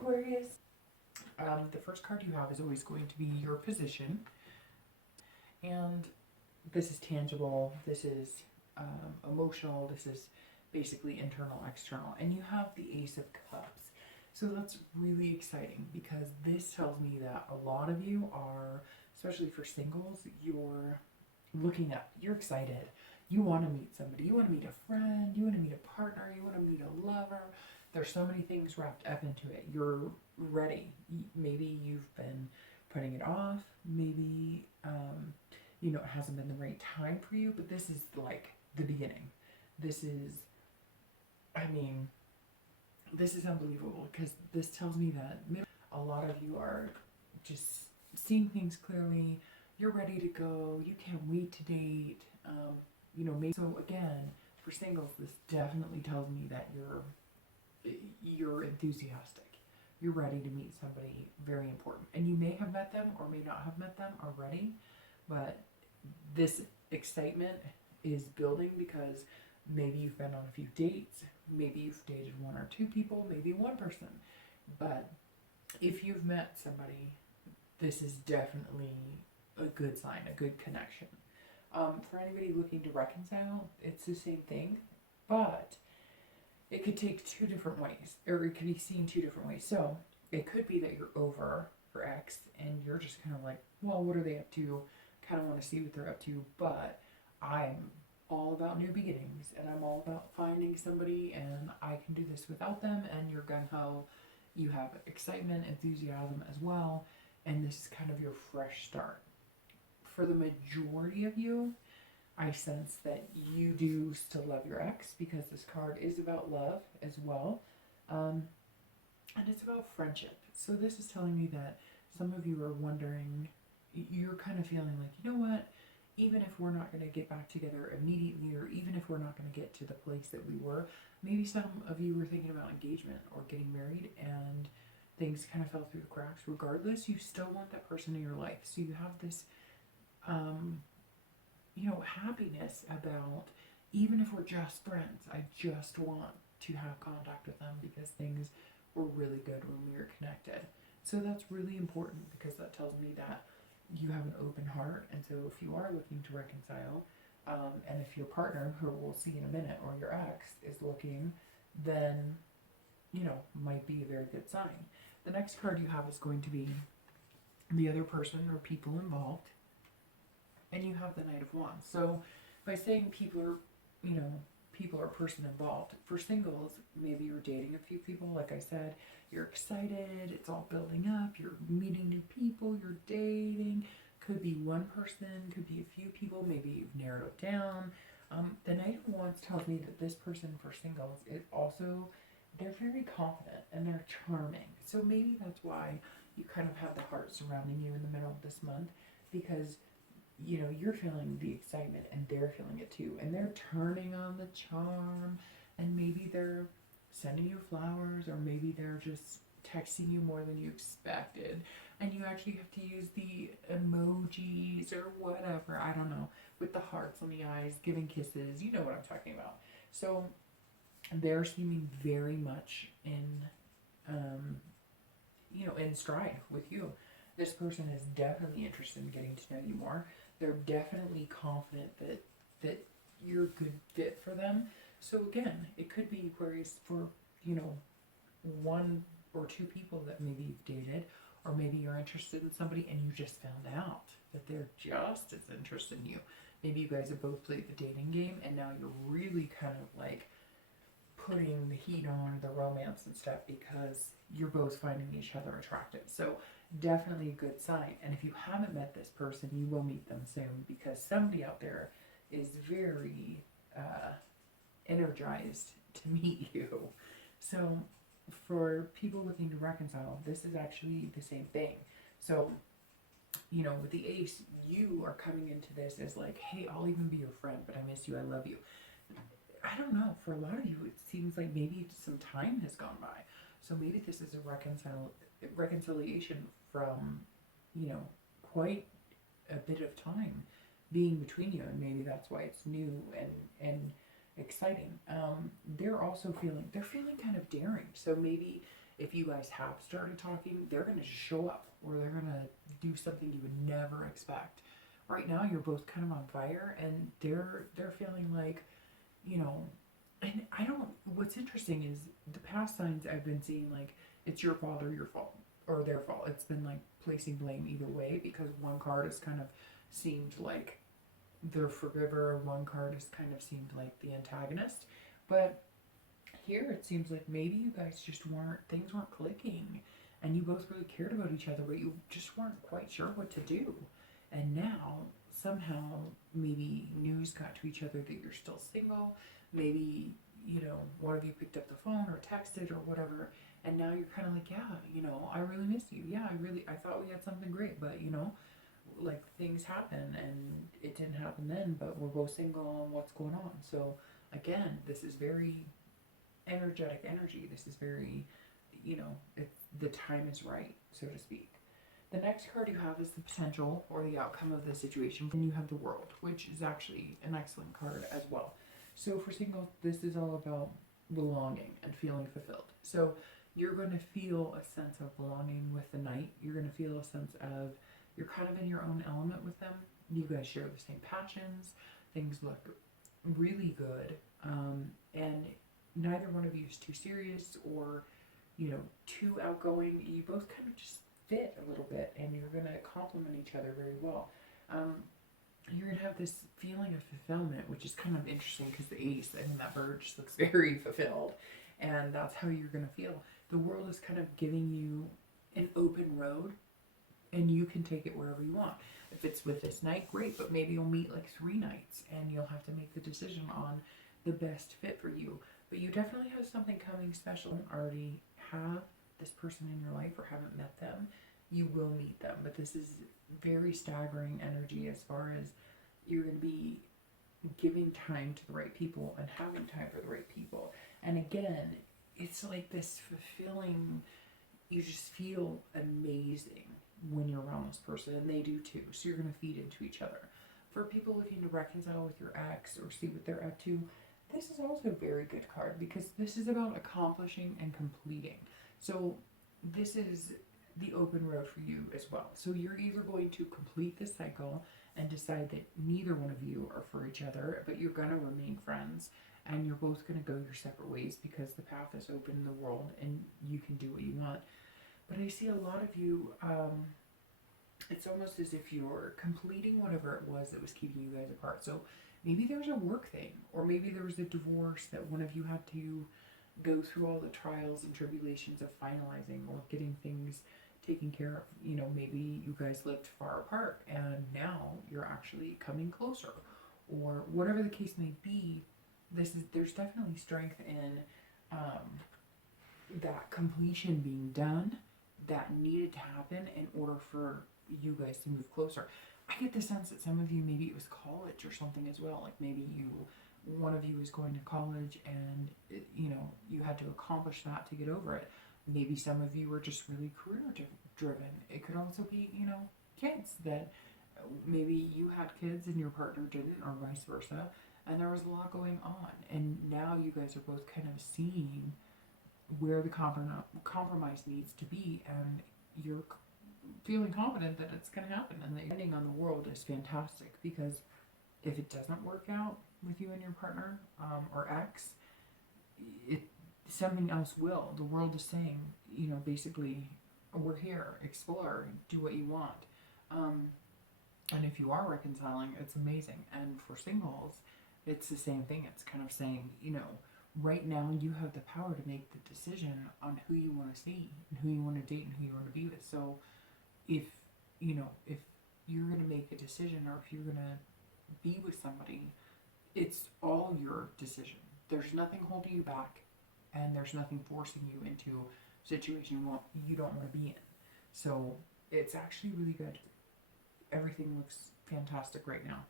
Aquarius. The first card you have is always going to be your position. And this is tangible, this is emotional, this is basically internal, external. And you have the Ace of Cups. So that's really exciting because this tells me that a lot of you are, especially for singles, you're looking up, you're excited. You want to meet somebody, you want to meet a friend, you want to meet a partner, you want to meet a lover. There's so many things wrapped up into it. You're ready. Maybe you've been putting it off. Maybe, it hasn't been the right time for you, but this is like the beginning. This is unbelievable because this tells me that maybe a lot of you are just seeing things clearly. You're ready to go. You can't wait to date. Maybe. So again, for singles, this definitely tells me that you're enthusiastic. You're ready to meet somebody very important. And you may have met them or may not have met them already, but this excitement is building because maybe you've been on a few dates, maybe you've dated one or two people, maybe one person. But if you've met somebody, this is definitely a good sign, a good connection. For anybody looking to reconcile, it's the same thing, but it could take two different ways, or it could be seen two different ways. So it could be that you're over for X and you're just kind of like, well, what are they up to? Kind of want to see what they're up to, but I'm all about new beginnings and I'm all about finding somebody and I can do this without them, and you're gung-ho. You have excitement, enthusiasm as well, and this is kind of your fresh start. For the majority of you, I sense that you do still love your ex because this card is about love as well. And it's about friendship. So this is telling me that some of you are wondering, you're kind of feeling like, you know what, even if we're not going to get back together immediately, or even if we're not going to get to the place that we were, maybe some of you were thinking about engagement or getting married and things kind of fell through the cracks. Regardless, you still want that person in your life. So you have this happiness about, even if we're just friends, I just want to have contact with them because things were really good when we were connected. So that's really important because that tells me that you have an open heart. And so if you are looking to reconcile, and if your partner, who we'll see in a minute, or your ex is looking, then, might be a very good sign. The next card you have is going to be the other person or people involved. And you have the Knight of Wands. So by saying people or person involved, for singles, maybe you're dating a few people. Like I said, you're excited, it's all building up, you're meeting new people, you're dating. Could be one person, could be a few people, maybe you've narrowed it down. The Knight of Wands tells me that this person for singles is also, they're very confident and they're charming. So maybe that's why you kind of have the heart surrounding you in the middle of this month, because you're feeling the excitement and they're feeling it too. And they're turning on the charm, and maybe they're sending you flowers, or maybe they're just texting you more than you expected. And you actually have to use the emojis or whatever, I don't know, with the hearts on the eyes, giving kisses. You know what I'm talking about. So they're seeming very much in stride with you. This person is definitely interested in getting to know you more. They're definitely confident that you're a good fit for them. So again, it could be Aquarius for, one or two people that maybe you've dated, or maybe you're interested in somebody and you just found out that they're just as interested in you. Maybe you guys have both played the dating game and now you're really kind of like putting the heat on the romance and stuff because you're both finding each other attractive. So definitely a good sign. And if you haven't met this person, you will meet them soon, because somebody out there is very energized to meet you. So for people looking to reconcile, this is actually the same thing. So with the Ace, you are coming into this as like, hey, I'll even be your friend, but I miss you, I love you. I don't know, for a lot of you it seems like maybe some time has gone by. So maybe this is a reconciliation from, quite a bit of time being between you, and maybe that's why it's new and exciting. They're feeling kind of daring. So maybe if you guys have started talking, they're going to show up, or they're going to do something you would never expect. Right now, you're both kind of on fire, and they're feeling like, you know, and I don't. What's interesting is the past signs I've been seeing, like it's your fault or your fault or their fault. It's been like placing blame either way, because one card has kind of seemed like the forgiver, one card has kind of seemed like the antagonist. But here it seems like maybe you guys just things weren't clicking, and you both really cared about each other, but you just weren't quite sure what to do. And now somehow maybe news got to each other that you're still single. Maybe, you know, one of you picked up the phone or texted or whatever, and now you're kind of like, yeah, you know, I really miss you. Yeah, I thought we had something great, but you know, like things happen and it didn't happen then, but we're both single and what's going on. So again, this is very energetic energy. This is very, you know, the time is right, so to speak. The next card you have is the potential or the outcome of the situation. And you have the World, which is actually an excellent card as well. So for singles, this is all about belonging and feeling fulfilled. So you're going to feel a sense of belonging with the Knight. You're going to feel a sense of you're kind of in your own element with them. You guys share the same passions. Things look really good. And neither one of you is too serious or, you know, too outgoing. You both kind of just fit a little bit, and you're going to complement each other very well. You're going to have this feeling of fulfillment, which is kind of interesting because the Ace, I mean, that bird just looks very fulfilled, and that's how you're going to feel. The World is kind of giving you an open road, and you can take it wherever you want. If it's with this Knight, great, but maybe you'll meet like 3 Knights, and you'll have to make the decision on the best fit for you. But you definitely have something coming special. And already have this person in your life or haven't met them, you will meet them. But this is very staggering energy as far as you're going to be giving time to the right people and having time for the right people. And again, it's like this fulfilling, you just feel amazing when you're around this person, and they do too. So you're going to feed into each other. For people looking to reconcile with your ex or see what they're up to, this is also a very good card, because this is about accomplishing and completing. So this is the open road for you as well. So you're either going to complete this cycle and decide that neither one of you are for each other, but you're going to remain friends, and you're both going to go your separate ways because the path is open in the world and you can do what you want. But I see a lot of you, it's almost as if you're completing whatever it was that was keeping you guys apart. So maybe there's a work thing, or maybe there was a divorce that one of you had to go through all the trials and tribulations of finalizing or getting things taken care of. You know, maybe you guys lived far apart and now you're actually coming closer, or whatever the case may be. There's definitely strength in that completion being done that needed to happen in order for you guys to move closer. I get the sense that some of you, maybe it was college or something as well. Like maybe one of you was going to college and, you know, you had to accomplish that to get over it. Maybe some of you were just really career driven. It could also be, you know, kids that maybe you had kids and your partner didn't, or vice versa. And there was a lot going on. And now you guys are both kind of seeing where the compromise needs to be. And you're feeling confident that it's going to happen. And the ending on the World is fantastic, because if it doesn't work out with you and your partner or ex, something else will. The World is saying, you know, basically, we're here, explore, do what you want. And if you are reconciling, it's amazing. And for singles, it's the same thing. It's kind of saying, you know, right now you have the power to make the decision on who you want to see and who you want to date and who you want to be with. So if you're going to make a decision, or if you're going to be with somebody, it's all your decision. There's nothing holding you back, and there's nothing forcing you into a situation you don't want to be in. So it's actually really good. Everything looks fantastic right now.